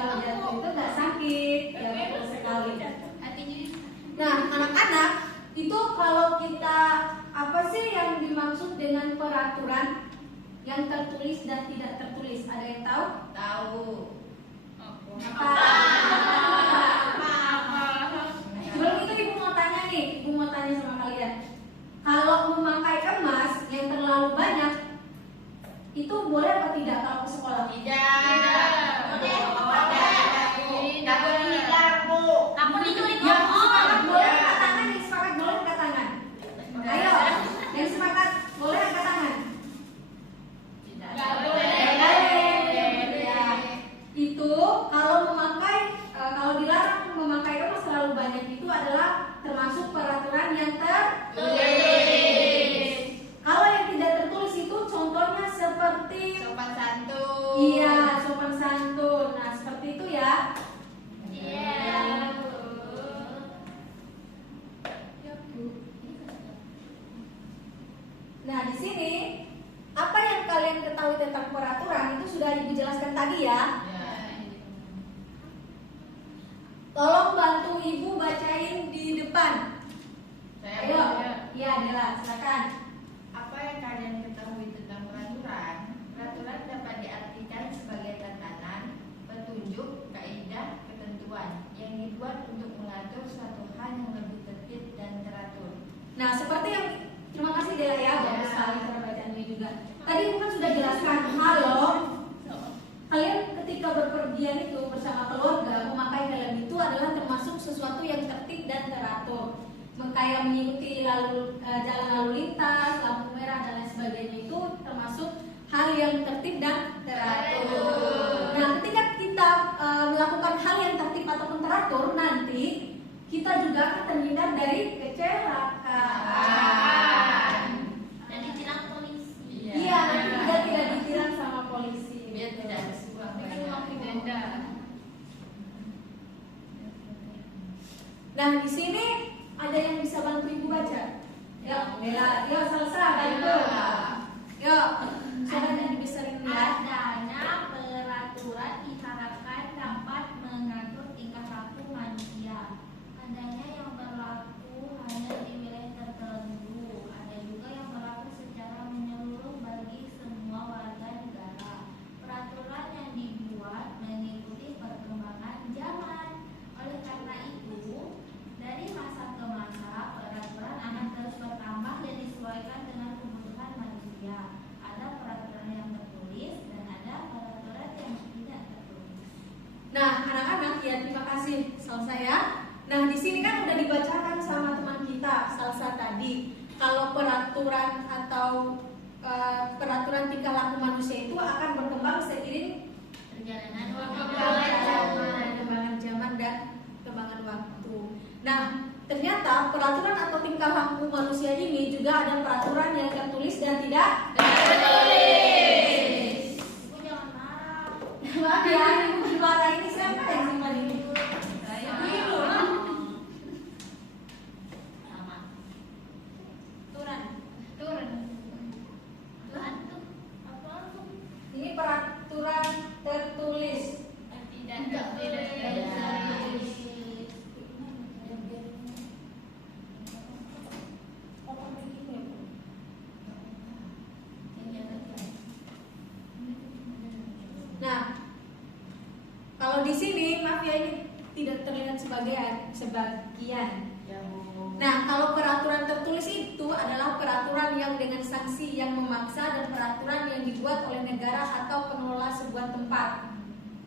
kalau jatuh itu nggak sakit, ya betul sekali. Nah, anak-anak itu kalau kita apa sih yang dimaksud dengan peraturan yang tertulis dan tidak tertulis? Ada yang tahu? Tahu. Apa? Sebelum itu ibu mau tanya nih, ibu mau tanya sama kalian. Kalau memakai emas yang terlalu banyak, itu boleh apa tidak kalau ke sekolah? Tidak. Boleh. Tidak boleh dilarang, Bu. Kamu dicuri Yang bohong. sepakat boleh angkat tangan, yang sepakat boleh angkat tangan. Ayo, yang sepakat boleh angkat tangan. Tidak boleh. Ya, itu kalau memakai, kalau dilarang memakai emas terlalu banyak itu adalah termasuk peraturan yang tertulis. Kalau yang tidak tertulis itu contohnya seperti Sopan santun. iya, sopan santun. Nah, seperti itu ya. Iya. Nah, di sini apa yang kalian ketahui tentang peraturan itu sudah ibu jelaskan tadi ya. Tolong bantu ibu bacain di depan. Saya Ayo, boleh. iya Dela, silakan. Apa yang kalian ketahui tentang peraturan? Peraturan dapat diartikan sebagai tatanan, petunjuk, kaidah, ketentuan yang dibuat untuk mengatur suatu hal yang lebih tertib dan teratur. Nah, seperti yang terima kasih Dela ya, bagus sekali cara bacaannya juga. Tadi ibu kan sudah jelaskan, halo. Kalian ketika berpergian itu bersama keluarga memakai helm itu adalah termasuk sesuatu yang tertib dan teratur. Kayak mengikuti jalan lalu lintas, lampu merah dan lain sebagainya itu termasuk hal yang tertib dan teratur. Nah, ketika kita melakukan hal yang tertib ataupun teratur, nanti kita juga akan terhindar dari kecelakaan. Dan ditilang polisi. Iya, nanti juga tidak ditilang sama polisi. Biar tidak ada sebuah denda. Nah, di sini ada yang bisa bantu ibu baca? Yuk, Bella, yuk Salsa bantu. Yuk, siapa yang dibesarin ya? Adanya peraturan diharapkan dapat mengatur tingkah laku manusia. Adanya yang berlaku hanya di wilayah tertentu. Ada juga yang berlaku secara menyeluruh bagi semua warga negara. Peraturan yang dibuat mengikuti perkembangan zaman. Oleh karena itu, dari masa ke masa, peraturan akan terus bertambah dan disesuaikan dengan kebutuhan manusia. Ada peraturan yang tertulis dan ada peraturan yang tidak tertulis. Nah, anak-anak ya terima kasih Salsa ya. Nah, di sini kan udah dibacakan sama teman kita Salsa tadi. Kalau peraturan atau peraturan tingkah laku manusia itu akan berkembang seiring Perjalanan perkembangan zaman dan perkembangan waktu. Nah, ternyata peraturan atau tingkah laku manusia ini juga ada peraturan yang tertulis dan tidak tertulis. Ibu jangan marah. Maaf ya, ibu gimana ini siapa yang simpan ini? Ibu. Sama. Turun. Tuhan tuh apa? Ini peraturan tertulis. Tidak tertulis. Nah, kalau di sini maaf ya ini tidak terlihat sebagian. Nah, kalau peraturan tertulis itu adalah peraturan yang dengan sanksi yang memaksa dan peraturan yang dibuat oleh negara atau pengelola sebuah tempat.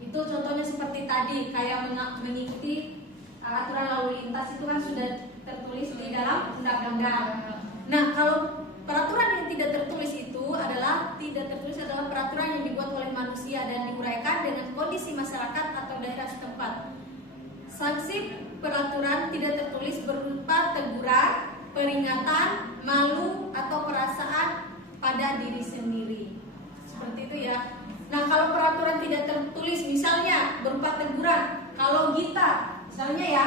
Itu contohnya seperti tadi, kayak mengikuti aturan lalu lintas itu kan sudah tertulis di dalam undang-undang. Nah, kalau peraturan yang tidak tertulis itu adalah peraturan yang dibuat oleh manusia dan diuraikan dengan kondisi masyarakat atau daerah setempat. Sanksi peraturan tidak tertulis berupa teguran, peringatan, malu, atau perasaan pada diri sendiri. Seperti itu ya. Nah, kalau peraturan tidak tertulis misalnya berupa teguran, kalau Gita, misalnya ya,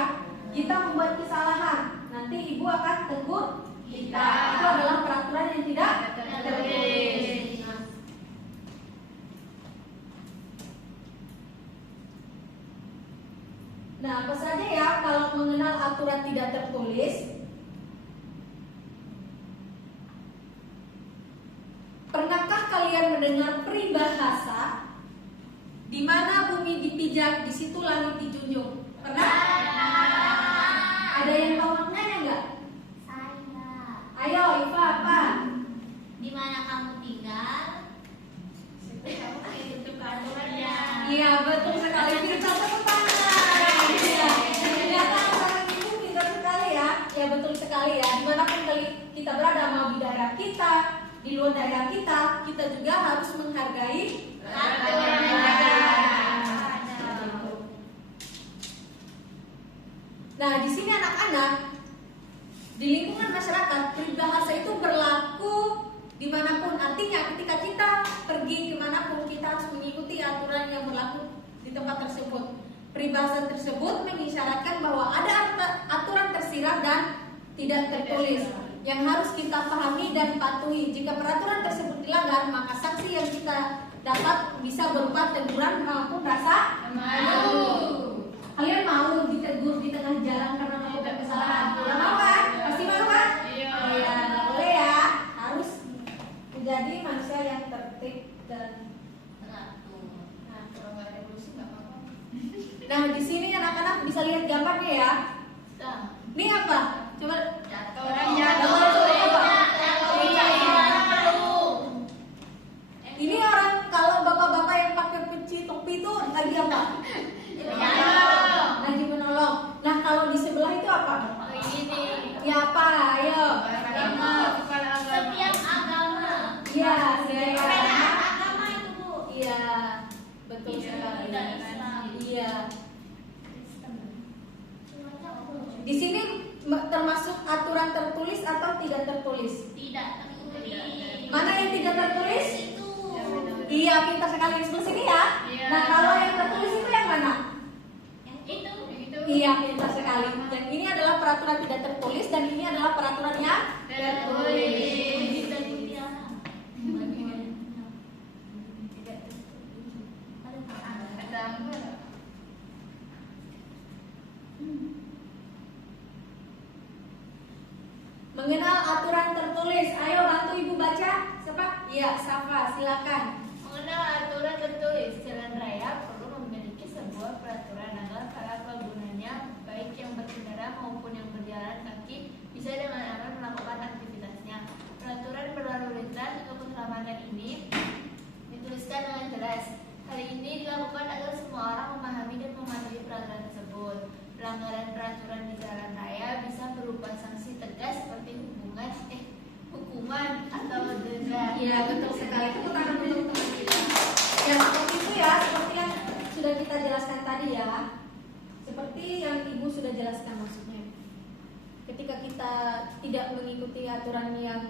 Gita membuat kesalahan, nanti ibu akan tegur Gita. Itu adalah peraturan yang tidak tertulis. Nah, apa saja ya kalau mengenal aturan tidak tertulis? Pernahkah kalian mendengar peribahasa di mana bumi dipijak, di situ langit dijunjung? Pernah? Ada yang tahu maknanya enggak? Saya. Ayo, Iva apa? Di mana kamu tinggal? Itu aturannya. Iya, betul sekali. Kita tepuk tangan. Iya. Ternyata orang itu pintar sekali ya. Ya, betul sekali ya. Dimanapun kita berada, mau di daerah kita, di luar daerah kita juga harus menghargai aturan yang ada. Nah, di sini anak-anak, di lingkungan masyarakat, peribahasa itu berlaku dimanapun. Artinya ketika kita pergi kemanapun, kita harus mengikuti aturan yang berlaku di tempat tersebut. Peribahasa tersebut mengisyaratkan bahwa ada aturan tersirat dan tidak tertulis yang harus kita pahami dan patuhi. Jika peraturan tersebut dilanggar, maka sanksi yang kita dapat bisa berupa teguran maupun rasa malu. Kalian mau ditegur di tengah jalan karena melakukan kesalahan? Ya mau kan? Pasti mau kan? Iya. Nggak boleh ya. Harus menjadi manusia yang tertib dan Teratur. Kalau nggak revolusi nggak apa-apa. Nah, di sini anak-anak bisa lihat gambarnya ya. Ini apa? Coba. Orang jatuh. Ini orang, kalau bapak-bapak yang pakai peci topi itu lagi apa? Lagi menolong. Nah, kalau di sebelah itu apa? Ya apa? Ayo. Setiap agama. Iya, setiap Agama itu, Bu. Iya, betul sekali. Tidak Islam. Iya. Kristen. Semuanya umum. Di sini termasuk aturan tertulis atau tidak tertulis? Tidak tertulis. Mana yang tidak tertulis? Itu. Iya, pintar sekali yang sebelah sini ya. Iya. Nah, kalau yang tertulis itu yang mana? Yang itu. Iya, pintar sekali. Dan ini adalah peraturan tidak tertulis dan ini adalah peraturan yang tertulis. Tidak mutiara. Tidak tertulis. Ada anggur. Mengenal aturan tertulis. Ayo bantu Ibu baca. Siapa? Iya, Safa, silakan. Mengenal aturan tertulis, jalan raya perlu memiliki sebuah peraturan agar para penggunanya, baik yang berkendara maupun yang berjalan kaki, bisa dengan aman melakukan aktivitasnya. Peraturan berlalu lintas untuk keselamatan ini dituliskan dengan jelas. Hal ini dilakukan agar semua orang memahami dan mematuhi peraturan tersebut. Pelanggaran peraturan di jalan raya bisa berupa sanksi tegas seperti hukuman atau denda. Iya, betul sekali. Tepuk tangan untuk teman kita. Ya, seperti itu ya, seperti yang sudah kita jelaskan tadi ya. Seperti yang Ibu sudah jelaskan maksudnya. Ketika kita tidak mengikuti aturan yang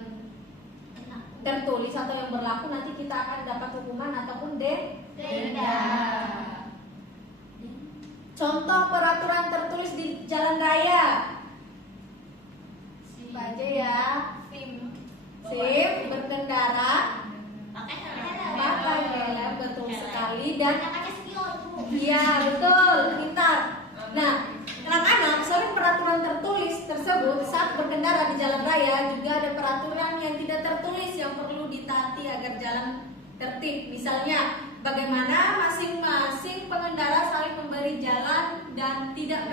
tertulis atau yang berlaku, nanti kita akan dapat hukuman ataupun denda. Contoh peraturan tertulis di jalan raya. Apa aja ya? SIM, berkendara, Pakai helm. pakai helm, betul sekali, dan Pakai spion, Bu. iya betul, pintar. Nah, anak-anak, selain peraturan tertulis tersebut saat berkendara di jalan raya, juga ada peraturan yang tidak tertulis yang perlu ditaati agar jalan tertib. Misalnya, bagaimana masing-masing pengendara saling memberi jalan dan tidak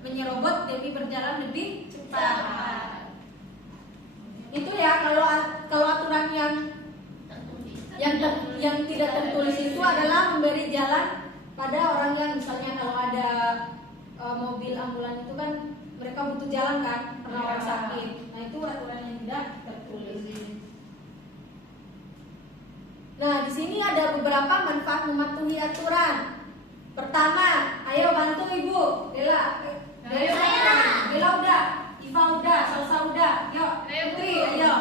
menyerobot demi berjalan lebih cepat. Itu ya kalau aturan yang tidak tertulis itu adalah memberi jalan pada orang yang misalnya kalau ada mobil ambulan itu kan mereka butuh jalan kan karena orang sakit. Nah, itu aturan yang tidak tertulis. Nah, di sini ada beberapa manfaat mematuhi aturan. Pertama, ayo bantu Ibu. Bella udah, Iva udah, Salsa udah. Yuk, Putri, ayo.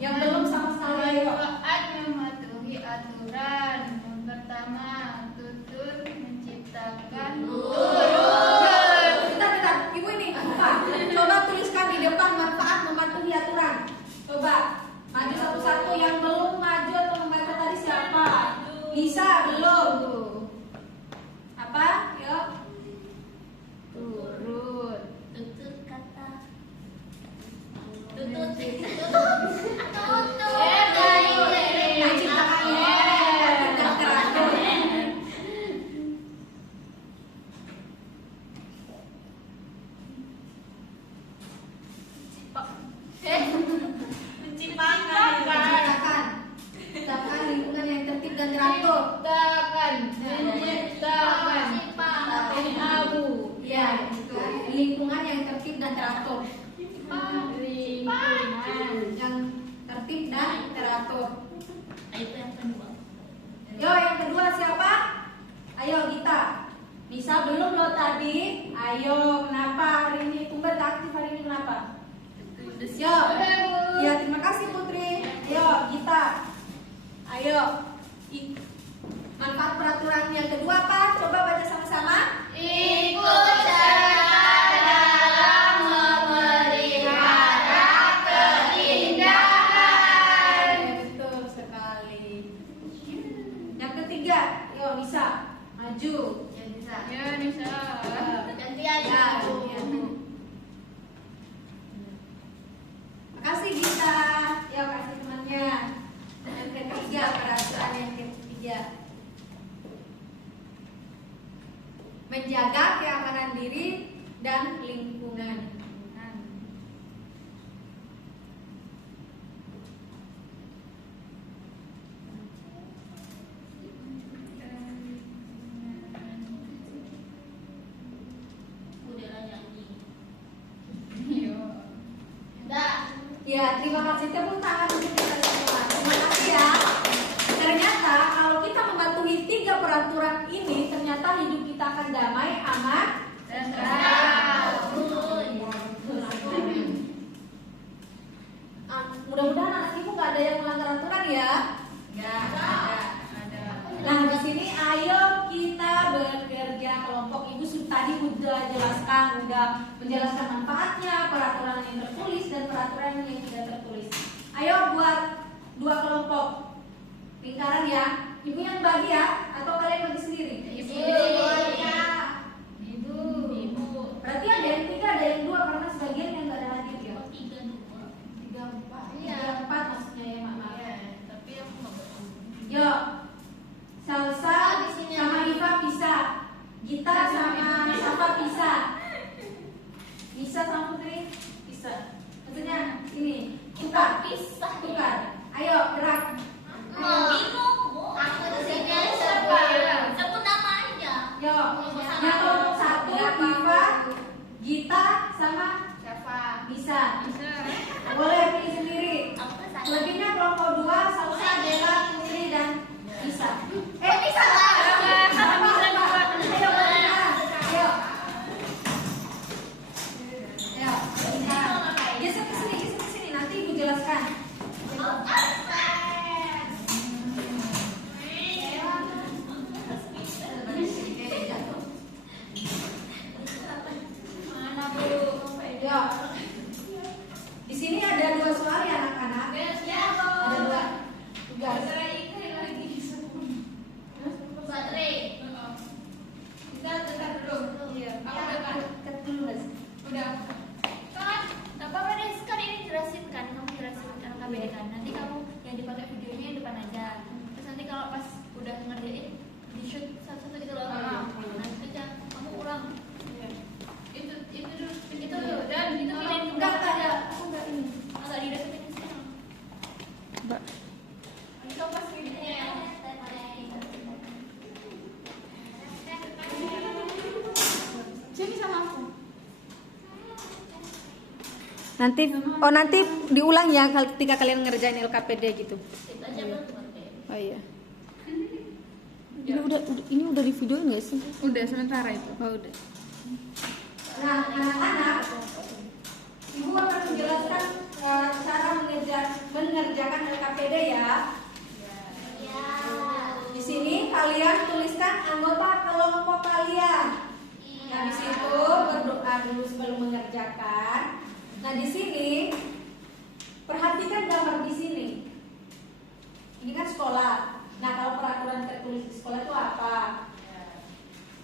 Yang belum sama sekali ayo. Manfaat mematuhi aturan. Yang pertama, tutur menciptakan Bentar, Ibu ini apa? Coba tuliskan di depan manfaat mematuhi aturan. Coba maju satu-satu. Yang belum maju atau membaca tadi siapa? Lisa belum. tertib dan teratur. Itu yang kedua. Yo, yang kedua siapa? Ayo Gita. Bisa belum lo tadi? Ayo, kenapa hari ini tumben gak aktif hari ini kenapa? Yo, ya terima kasih Putri. Ayo Gita. Ayo. Manfaat peraturan yang kedua apa? Coba baca sama-sama. Ikut serta dalam memelihara keindahan. Betul sekali. Yang ketiga, yo bisa maju. Ya bisa. Ya bisa. Gantian. Ya, ya. Makasih Gita. Yo kasih temannya. Yang ketiga, peraturan yang ketiga. Menjaga keamanan diri dan lingkungan. Udahlah nyanyi. Ya, terima kasih. Tepuk tangan untuk kita semua. Terima kasih ya. Ternyata kalau kita mematuhi 3 peraturan ini, ternyata hidup kita akan damai, aman, Dan teratur. Mudah-mudahan anak ibu nggak ada yang melanggar aturan ya. Ya, ada. Nah di sini ayo kita bekerja kelompok. Ibu tadi udah jelaskan, udah menjelaskan manfaatnya, peraturan yang tertulis dan peraturan yang tidak tertulis. Ayo buat 2 kelompok lingkaran ya. Ibu yang bagi ya, atau kalian bagi sendiri? Ibu. Berarti ada yang 3, ada yang 2 karena sebagian yang nggak ada hadir ya. 3, 2. 3, 4 maksudnya ya mak. Tapi aku nggak betul. Yo, Salsa sama Iva bisa, Gita sama Safa bisa, Nisa sama Putri bisa. Maksudnya ini tukar, tukar. Ayo gerak. Bingung. Aku di sini Siapa? Sebut nama aja. Yo, yang kelompok 1 Iva, Gita sama Siapa? bisa. Boleh pilih sendiri. Lebihnya kelompok 2 Salsa, Dela, Putri dan bisa. Bisa lah. Ayo. Geser ke sini, nanti ibu jelaskan. Mana Bu? Yo. Di sini ada 2 soal ya anak-anak. Ada 2 tugas. Baterai. Kita dekat dulu. Iya. Aku dekat. Dekat dulu Mas. Udah. Kan, nggak apa-apa deh. Kan ini jelasin kan, kamu jelasin LKPD kan. Nanti kamu yang dipakai videonya yang depan aja. Terus nanti kalau pas udah ngerjain di shoot satu-satu gitu loh. Nah itu aja kamu ulang. Itu dulu dan itu pilihan Enggak ada. Aku enggak ini. agak dideketin sekarang. Mbak, Itu pas videonya. Sini sama aku. Nanti diulang ya ketika kalian ngerjain LKPD gitu. Itu aja belum pakai. oh iya. Ini udah di videoin nggak sih? Udah sementara itu. Oh udah. Nah, anak-anak, ibu akan menjelaskan cara mengerjakan LKPD ya. Di sini kalian tuliskan anggota kelompok kalian. Nah, di situ berdoa dulu sebelum mengerjakan. Nah, di sini perhatikan gambar di sini. Ini kan sekolah. Nah, kalau peraturan tertulis di sekolah itu apa?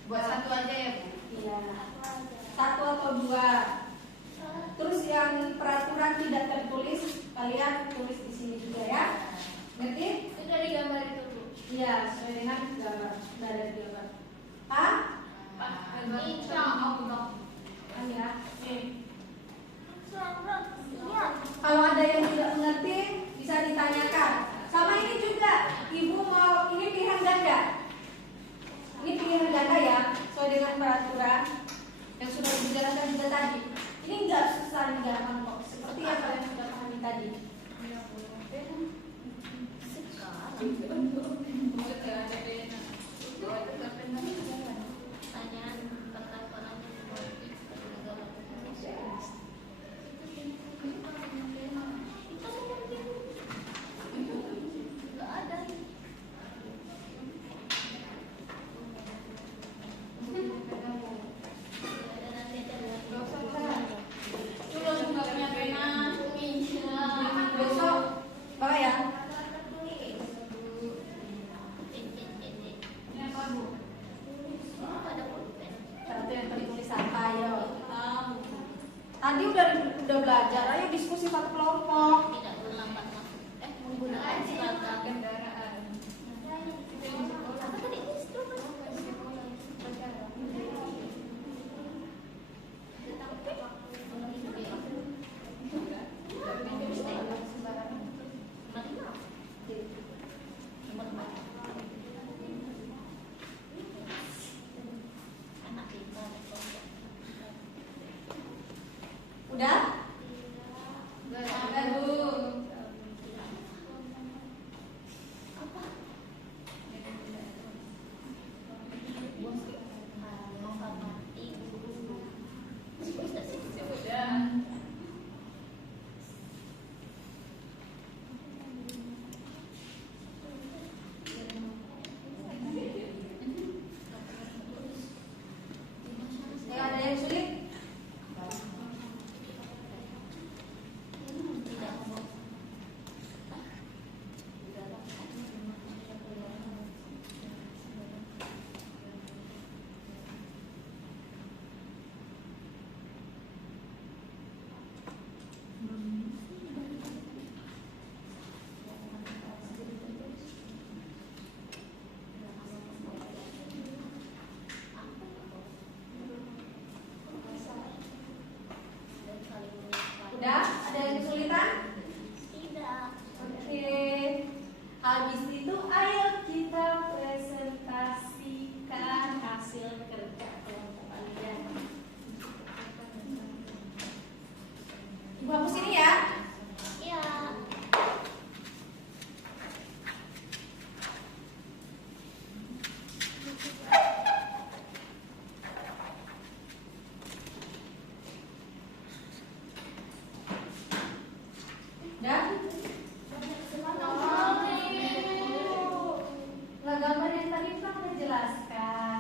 Buat satu aja ya, Bu. Iya. 1 atau 2. Terus yang peraturan tidak tertulis kalian tulis di sini juga ya. Ngerti? Itu dari gambar itu Bu. Iya, sesuai dengan gambar. Sudah ada di gambar. Paham? Insya Allah. Paham ya? Iya. Kalau ada yang tidak mengerti bisa ditanyakan. Sama ini juga, ibu mau ini pilihan ganda. Ini pilihan ganda ya, sesuai dengan peraturan yang sudah dijelaskan juga tadi. Ini enggak susah, enggak gampang kok. Seperti yang kalian sudah pahami tadi. Tadi udah belajar, ayo diskusi satu kelompok. Tidak berlambat masuk. Menggunakan seragam kendaraan. apa tadi instrumen? Udah? Baru. Ya, ada yang sulit? Udah? Ada yang kesulitan? Tidak. Oke. Habis itu ayo kita presentasikan hasil kerja kelompok kalian. Ibu hapus ini ya. Ya. Udah? Lah gambar yang tadi kan udah jelaskan.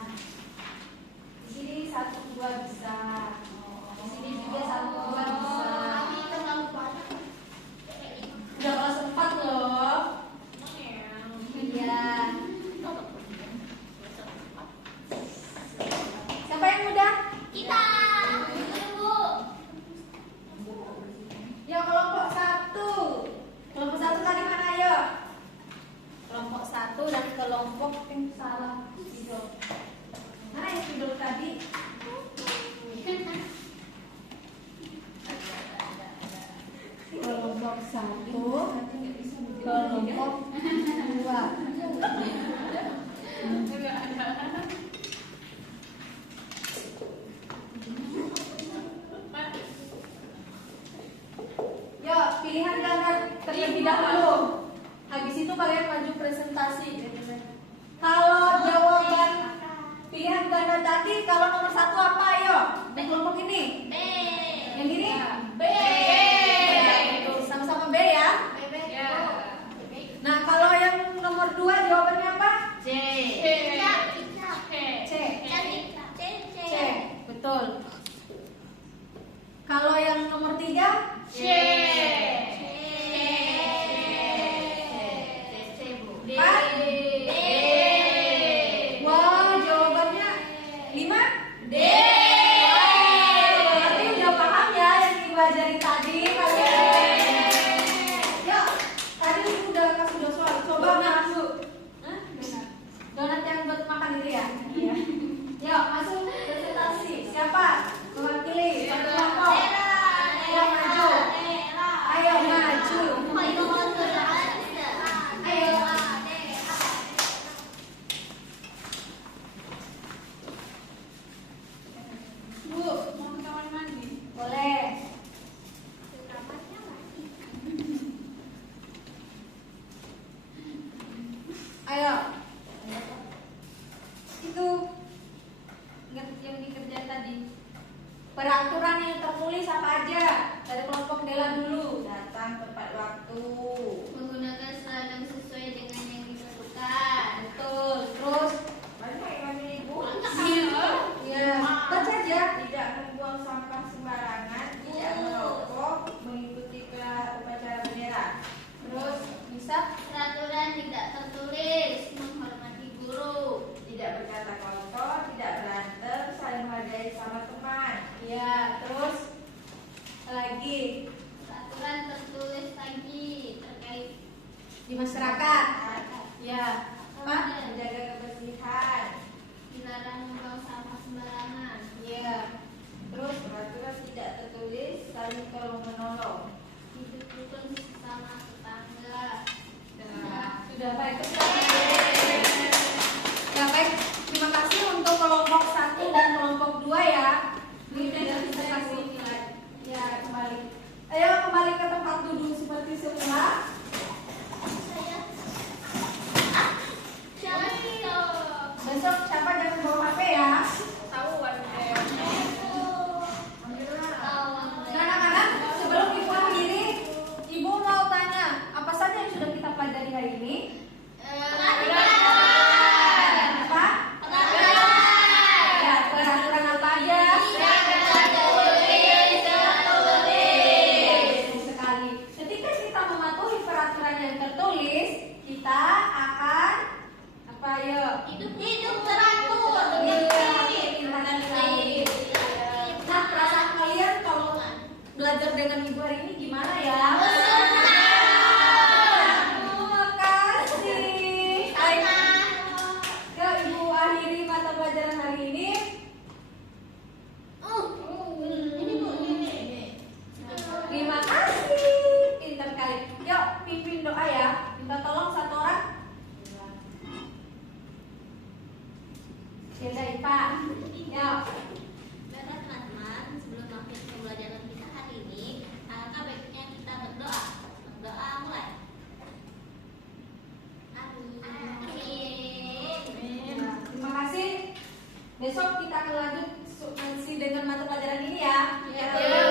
Di sini 1, 2 bisa. Di sini juga 1, 2 bisa. Udah kelas 4 loh. Iya. Siapa yang udah? Kita. Tunggu. Ya kelompok 1. Kelompok 1 tadi mana ayo? Kelompok 1 dan kelompok yang salah tidur. Mana yang tidur tadi? Kelompok 1, kelompok 2. Yuk, pilihan gambar terlebih dahulu. Habis itu kalian maju presentasi. Kalau jawaban pilihan ganda tadi, kalau nomor 1 apa? Ayo, di kelompok ini. B. Yang ini? B. Betul, sama-sama B ya. Ya. Nah, kalau yang nomor 2 jawabannya apa? C. C. C. Betul. Kalau yang nomor 3? C. Bu. Empat? Wah, jawabannya 5? D. Berarti udah paham ya yang Ibu ajarin tadi kalian. Yuk, tadi Ibu udah kasih 2 soal. Coba masuk. Hah? Donat yang buat makan itu ya? Iya. Yuk, masuk presentasi. Siapa? Mewakili satu kelompok. Ayo maju. Ayo maju. Ayo. Bu, mau ke kamar mandi? Boleh. Ayo. Itu ingat yang dikerjain tadi. Peraturan yang tertulis apa aja? Dari kelompok Dela dulu. Datang tepat waktu. Menggunakan seragam sesuai dengan yang ditentukan. Betul. Terus Banyak yang ibu. ya, baca aja. Tidak membuang sampah sembarangan, tidak merokok, mengikuti upacara bendera. Terus bisa Peraturan tidak tertulis. Menghormati guru. Tidak berkata kotor, tidak berantem, saling menghargai sama teman. ya, terus sama sembarangan. Iya. Terus peraturan tidak tertulis saling tolong menolong. Hidup rukun sesama tetangga. Sudah baik sekali. Ya baik, terima kasih untuk kelompok 1 dan kelompok 2 ya. Ini sudah bisa kasih ya kembali. Ayo kembali ke tempat duduk seperti semula. Besok siapa jangan bawa HP ya. Tahu Nah, anak-anak, sebelum ibu akhiri, ibu mau tanya apa saja yang sudah kita pelajari hari ini? Apa? Ya, peraturan apa aja? Betul sekali. Ketika kita mematuhi peraturan yang tertulis, kita akan apa ya? Hidup teratur. Nah, perasaan kalian kalau belajar dengan ibu hari ini gimana ya? Terima kasih. Baik. Ya, ibu akhiri mata pelajaran hari ini. Terima kasih. Pintar kali. Yuk, pimpin doa ya. Minta tolong satu orang. Ya, Pak. Yuk. Baiklah teman-teman, sebelum akhir pembelajaran kita hari ini, alangkah baiknya kita berdoa. Berdoa mulai. Amin. Terima kasih. Besok kita akan lanjut masih dengan mata pelajaran ini ya. Ya.